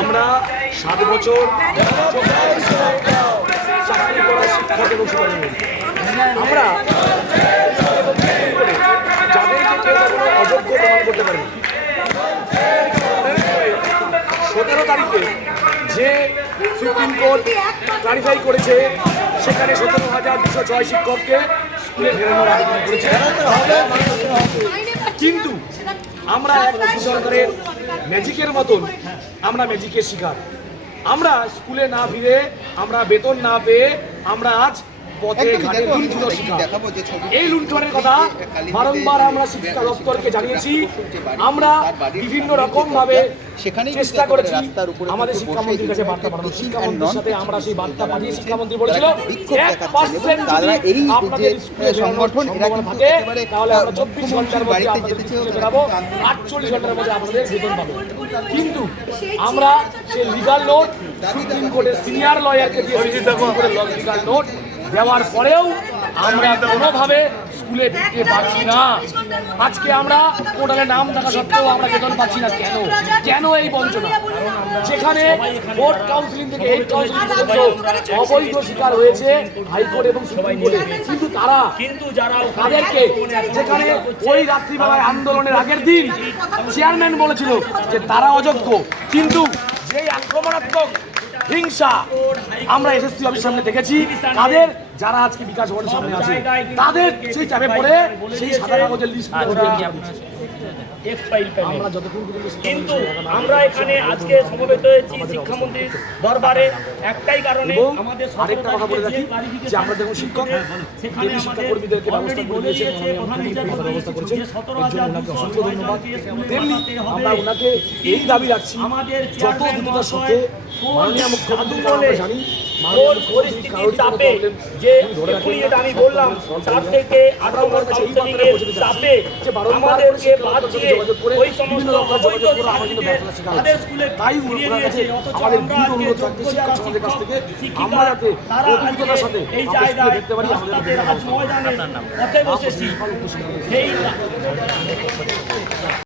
আমরা সাত বছর চাকরি করা আমরা অযোগ্য প্রমাণ করতে পারেনি। সতেরো তারিখে যে সুপ্রিম কোর্ট ক্লারিফাই করেছে, সেখানে সতেরো হাজার দুশো ছয় শিক্ষককে কিন্তু আমরা এক সরকারের ম্যাজিকের মতন আমরা ম্যাজিকের শিকার। আমরা স্কুলে না ফিরে, আমরা বেতন না পেয়ে আমরা আজ পথে ঘাটে লুণ্ঠিত শিকার দেখাবো যে ছবি- এই লুণ্ঠনের কথা বারংবার আমরা শিক্ষা দপ্তরকে জানিয়েছি। আমরা বিভিন্ন রকম ভাবে সেখানেই কিন্তু চেষ্টা করেছি আমাদের শিক্ষামন্ত্রীর কাছে বার্তা পাঠানো শিক্ষামন্ত্রীর সাথে আমরা সেই বার্তা পাঠিয়ে শিক্ষামন্ত্রী বলেছিল এক পার্সেন্ট যদি আপনাদের স্কুলে সংগঠন এরা থাকে তাহলে আমরা চব্বিশ ঘণ্টার মধ্যে আপনাদের স্কুলে বেরাবো। কিন্তু আটচল্লিশ ঘণ্টার মধ্যে আপনাদের বেতন পাবো। কিন্তু আমরা সেই লিগাল নোট সুপ্রিম কোর্টের সিনিয়র লয়ারকে দিয়ে লিগাল নোট দেওয়ার পরেও আমরা কোনোভাবে স্কুলে ফিরতে পারছি না। আজকে আমরা পোর্টালে নাম থাকা সত্ত্বেও আমরা বেতন পাচ্ছি না। কেন? কেন এই বঞ্চনা? যেখানে বোর্ড কাউন্সিলিং থেকে এই কাউন্সিলিং পর্যন্ত অবৈধ শিকার হয়েছে হাইকোর্ট এবং সুপ্রিম কোর্টে। কিন্তু তারা কিন্তু যারা তাদেরকে যেখানে ওই রাত্রিবেলায় আন্দোলনের আগের দিন চেয়ারম্যান বলেছিল যে তারা অযোগ্য। কিন্তু যেই আক্রমণাত্মক হিংসা। আমরা এসএসসি অফিস সামনে দেখেছি তাদের যারা আজকে বিকাশ ভবনের সামনে আছে তাদের সেই চাপে পড়ে সেই সাদা কাগজের লিস্ট কিন্তু আমরা এখানে আজকে সমবেত হয়েছি শিক্ষামন্ত্রীর দরবারে। একটাই কারণে আমাদের আরেকটা কথা বলে রাখি যে আমরা দেখুন শিক্ষক সেখানে শিক্ষাকর্মীদেরকে ব্যবস্থা করে দিয়েছেন ব্যবস্থা করেছেন অসংখ্য ধন্যবাদ। তেমনি আমরা ওনাকে এই দাবি রাখছি আমাদের যত দ্রুততার সাথে যে আমি বললাম চার থেকে আঠারো কাউন্সেলিংয়ের চাপে আমাদেরকে বাদ দিয়ে ওই সমস্ত অবৈধ চাকরিতে তাদের স্কুলে তাই ফিরিয়ে দিয়েছে অথচ আমরা শিক্ষক তারা আজকে এই জায়গায় রাস্তাতে রাজ ময়দানে পথে বসেছি। সেই